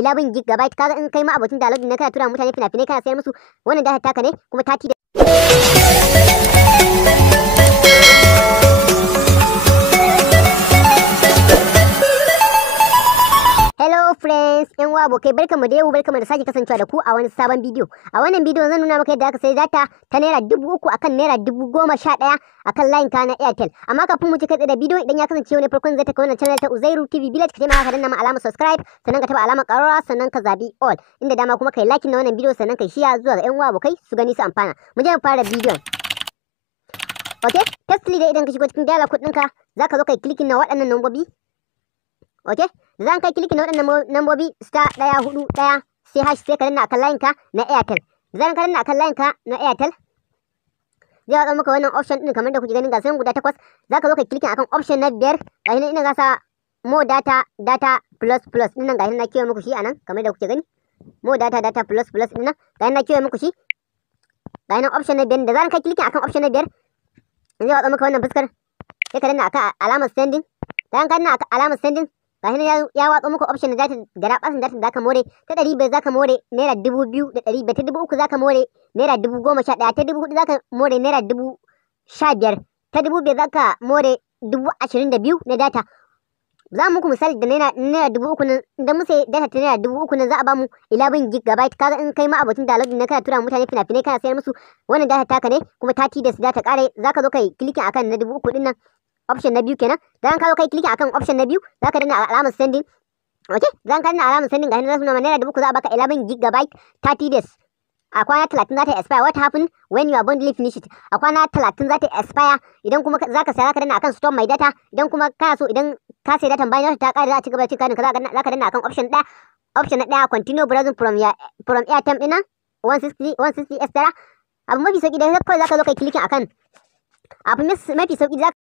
11 GB. Kaga in kai ma abocin download ne kana tura mutane fina-finai kana sayar musu, wannan data taka ne kuma 30 days. Hello friends, yan uwa abokai, barkamu da yau, barkamu da sake kasancewa da ku a wani sabon bidiyo. A wannan bidiyo zan nuna maka yadda aka sai data ta naira 3000 akan naira 10011 akan line ka na Airtel. Amma kafin mu ci kai da bidiyo, idan ya kasance yau ne farkon zai taka wannan channel ta Uzairu TV Village, ka taimaka ka danna mu alamar subscribe, sannan ka taba alamar ƙararrawa, sannan ka zabi all. Inda dama kuma kai like na wannan bidiyo, sannan kai share zuwa ga yan uwa abokai su gani su amfana. Mu je mu fara bidiyon. Okay, firstly dai idan ka shigo cikin dialog code ɗinka, zaka zo kai clicking na waɗannan nambobi. Okay, da zan kai click na waɗannan nambobi *141 sai hash sai ka danna akan line ka na Airtel. Da zan ka danna akan line ka na Airtel, zai watsa maka wannan option din kamar da kuke ganin ga sai guda 8. Zaka zo kai click akan option na 5, ga hinan ina gasa more data plus din nan, ga hinan na kiyo muku shi anan kamar da kuke gani. More data plus din nan, ga hinan na kiyo muku shi. Ga hinan option na 5, da zan kai click akan option na 5, zai watsa maka wannan fuskar. Sai ka danna akan alamar sending. Dan ka danna akan alamar sending, gashi nan ya watsa muku option da data garaɓasan data da zaka more ta 500 zaka more naira 2500, ta 3000 zaka more naira 10011, ta 4000 zaka more naira 15000, ta 5000 zaka more 22,000 na data. Za mu muku misali da naira 3000 nan, idan mu sai data ta naira 3000 nan za a ba mu 11 GB. Kaga in kai ma abocin download ne kana tura mutane fina-finai kana sayar musu, wannan data taka ne kuma 30 days data kare. Zaka zo kai clicking akan na 3000 din nan, option na biyu kenan. Dan ka zo kai click akan option na biyu, zaka danna alamar sending. Okay, dan ka danna alamar sending, ga hinan zasu nuna naira 3000 za a baka 11 GB 30 days. A kwana 30 za ta expire. What happen when your bundle finish it? A kwana 30 za ta expire. Idan kuma zaka saya zaka danna akan store my data. Idan kuma kana so, idan ka sai data bayan ta kare za a ci gaba da cika ka, zaka danna akan option 1. Option na 1 continue browsing from Airtel din nan 160 extra. Abu mafi sauki da kawai zaka zo kai clicking akan abu mafi sauki